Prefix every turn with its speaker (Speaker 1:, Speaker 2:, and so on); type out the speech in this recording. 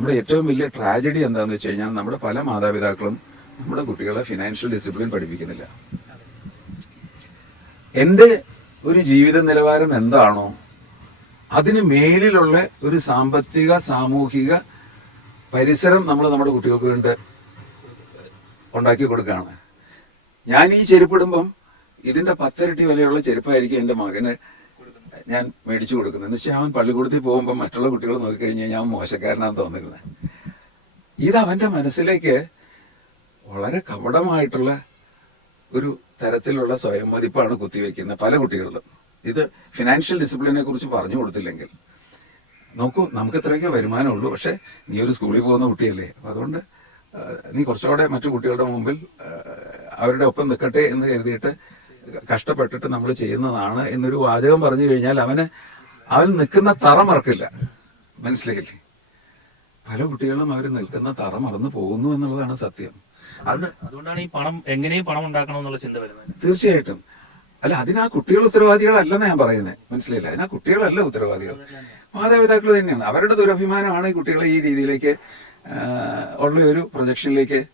Speaker 1: നമ്മുടെ ഏറ്റവും വലിയ ട്രാജഡി എന്താണെന്ന് വെച്ച് കഴിഞ്ഞാൽ നമ്മുടെ പല മാതാപിതാക്കളും നമ്മുടെ കുട്ടികളെ ഫിനാൻഷ്യൽ ഡിസിപ്ലിൻ പഠിപ്പിക്കുന്നില്ല. എന്റെ ഒരു ജീവിത നിലവാരം എന്താണോ അതിന് മേലിലുള്ള ഒരു സാമ്പത്തിക സാമൂഹിക പരിസരം നമ്മൾ നമ്മുടെ കുട്ടികൾക്ക് വേണ്ടി ഉണ്ടാക്കി കൊടുക്കുകയാണ്. ഞാൻ ഈ ചെരുപ്പിടുമ്പം ഇതിന്റെ പത്തിരട്ടി വിലയുള്ള ചെരുപ്പായിരിക്കും എന്റെ മകന് ഞാൻ മേടിച്ചു കൊടുക്കുന്നത്. എന്ന് വെച്ചാൽ അവൻ പള്ളിക്കൂടത്തിൽ പോകുമ്പോൾ മറ്റുള്ള കുട്ടികൾ നോക്കിക്കഴിഞ്ഞ് അവൻ മോശക്കാരനാന്ന് തോന്നിരുന്നത് ഇത് അവന്റെ മനസ്സിലേക്ക് വളരെ കപടമായിട്ടുള്ള ഒരു തരത്തിലുള്ള സ്വയം മതിപ്പാണ് കുത്തിവെക്കുന്നത് പല കുട്ടികളിലും. ഇത് ഫിനാൻഷ്യൽ ഡിസിപ്ലിനെ കുറിച്ച് പറഞ്ഞു കൊടുത്തില്ലെങ്കിൽ. നോക്കൂ നമുക്ക് ഇത്രയൊക്കെ വരുമാനമുള്ളൂ. പക്ഷേ നീ ഒരു സ്കൂളിൽ പോകുന്ന കുട്ടിയല്ലേ? അതുകൊണ്ട് നീ കുറച്ചുകൂടെ മറ്റു കുട്ടികളുടെ മുമ്പിൽ അവരുടെ ഒപ്പം നിൽക്കട്ടെ എന്ന് കരുതിയിട്ട് കഷ്ടപ്പെട്ടിട്ട് നമ്മൾ ചെയ്യുന്നതാണ് എന്നൊരു വാചകം പറഞ്ഞു കഴിഞ്ഞാൽ അവന് അവൻ നിൽക്കുന്ന തറ മറക്കില്ല. മനസ്സിലായില്ലേ? പല കുട്ടികളും അവർ നിൽക്കുന്ന തറ മറന്നു പോകുന്നു എന്നുള്ളതാണ് സത്യം.
Speaker 2: അതുകൊണ്ട് അതുകൊണ്ടാണ് ഈ പണം എങ്ങനെയും പണം ഉണ്ടാക്കണം എന്നുള്ള ചിന്ത വരുന്നത്.
Speaker 1: തീർച്ചയായിട്ടും. അല്ല അതിനാ കുട്ടികൾ ഉത്തരവാദികളല്ലെന്ന് ഞാൻ പറയുന്നത് മനസ്സിലായില്ല? അതിനാ കുട്ടികളല്ല ഉത്തരവാദികൾ. മാതാപിതാക്കൾ തന്നെയാണ്. അവരുടെ ദുരഭിമാനമാണ് ഈ കുട്ടികളെ ഈ രീതിയിലേക്ക് ഉള്ള ഒരു പ്രൊജക്ഷനിലേക്ക്